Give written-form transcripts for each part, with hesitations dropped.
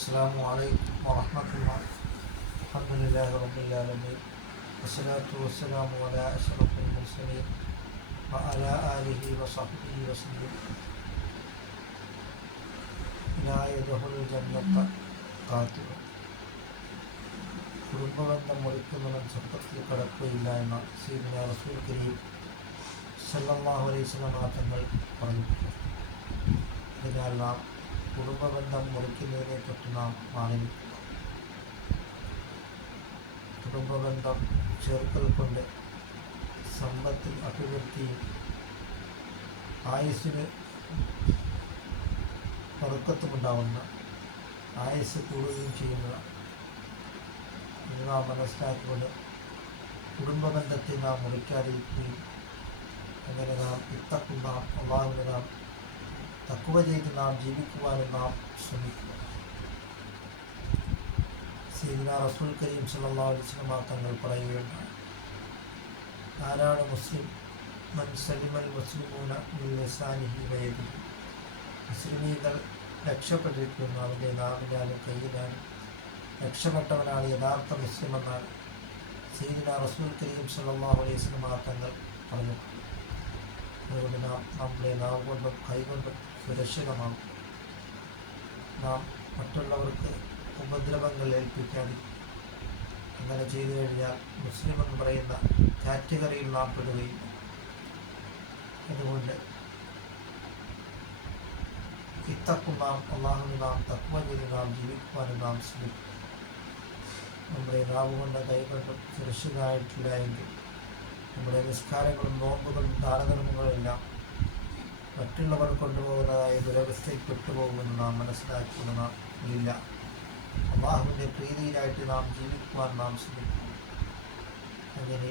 السلام عليكم ورحمة الله. الحمد لله رب العالمين والصلاة والسلام على أشرف المرسلين وعلى آله وصحبه وسلم. لا يدخل الجنة قاتل. കുടുംബബന്ധം മുറിക്കുന്നവൻ സ്വർഗ്ഗത്തിൽ കടക്കുകയില്ല എന്ന സയ്യിദുന റസൂൽ കരീം സല്ലല്ലാഹു അലൈഹി വസല്ലം തങ്ങൾ പറഞ്ഞിട്ടുണ്ട്. അതിനാൽ നാം കുടുംബബന്ധം മുറിക്കുന്നതിനെ തൊട്ട് നാം മാറി. കുടുംബബന്ധം ചേർക്കൽ കൊണ്ട് സമ്പത്തിൽ അഭിവൃദ്ധിയും ആയുസ്സിന് വർക്കത്തുമുണ്ടാവുന്ന ആയുസ് കൂടുകയും ചെയ്യുന്നതാണ്. ഇത് നാം മനസ്സിലാക്കിക്കൊണ്ട് കുടുംബബന്ധത്തെ നാം മുറിക്കാതിരിക്കുകയും അങ്ങനെ നാം ഇത്തക്കുന്ന അള്ളാഹുവിനെ നാം തഖ്വ ചെയ്ത് നാം ജീവിക്കുവാനും നാം ശ്രമിക്കുക. സയ്യിദുനാ റസൂൽ കരീം സല്ലല്ലാഹു അലൈഹി വസല്ലം തങ്ങൾ പറയുകയുണ്ടായി, ആരാണ് മുസ്ലിം? മൻ സലിമൽ മുസ്ലിമൂന മിൻ ലിസാനിഹി വയദിഹി. മുസ്ലിമീങ്ങൾ രക്ഷപ്പെട്ടിരിക്കുന്നു അവൻ്റെ നാവിനാലും കയ്യിനാലും രക്ഷപ്പെട്ടവനാണ് യഥാർത്ഥ മുസ്ലിം എന്നാണ് സയ്യിദുനാ റസൂൽ കരീം സല്ലല്ലാഹു അലൈഹി വസല്ലം തങ്ങൾ പറഞ്ഞു. അതുകൊണ്ട് നാം നമ്മുടെ നാവ് കൊണ്ടും കൈകൊണ്ടും സുരക്ഷിതമാണ്. നാം മറ്റുള്ളവർക്ക് ഉപദ്രവങ്ങൾ ഏൽപ്പിക്കാതെ അങ്ങനെ ചെയ്തു കഴിഞ്ഞാൽ മുസ്ലിം എന്ന് പറയുന്ന കാറ്റഗറിയിൽ നാം പെടുകയില്ല. അതുകൊണ്ട് ഇത്തക്കും നാം അള്ളാഹുവിനെ നാം തഖ്വ ചെയ്ത് നാം ജീവിക്കുവാനും നാം ശ്രമിക്കും. നമ്മുടെ നാവ് കൊണ്ട് കൈകൊണ്ടും സുരക്ഷിതമായിട്ടില്ല എങ്കിൽ നമ്മുടെ നിസ്കാരങ്ങളും നോമ്പുകളും ദാനധർമ്മങ്ങളും എല്ലാം മറ്റുള്ളവർ കൊണ്ടുപോകുന്നതായ ദുരവസ്ഥയിൽ പെട്ടുപോകുമെന്ന് നാം മനസ്സിലാക്കുന്ന നാം ഇല്ല. അള്ളാഹുവിൻ്റെ പ്രീതിയിലായിട്ട് നാം ജീവിക്കുവാൻ നാം ശ്രമിക്കും. അങ്ങനെ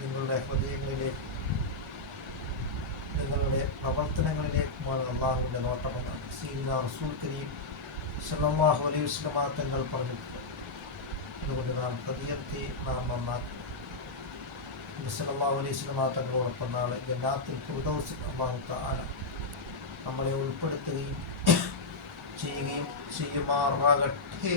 നിങ്ങളുടെ ഹൃദയങ്ങളിലേക്ക് നിങ്ങളുടെ പ്രവർത്തനങ്ങളിലേക്കുമാണ് അള്ളാഹുവിൻ്റെ നോട്ടമെന്നാണ് സയ്യിദുനാ റസൂൽ കരീം സല്ലല്ലാഹു അലൈഹി വസല്ലം തങ്ങൾ പറഞ്ഞിട്ടുണ്ട്. അതുകൊണ്ട് നാം ഹൃദയത്തെ നാം നന്നാക്കുക. നബി സല്ലല്ലാഹു അലൈഹി വസല്ലം തങ്ങളോടൊപ്പം നാളെ ജന്നാത്തുൽ ഫിർദൗസിൽ അല്ലാഹു തആല നമ്മളെ ഉൾപ്പെടുത്തുകയും ചെയ്യുമാറാകട്ടെ.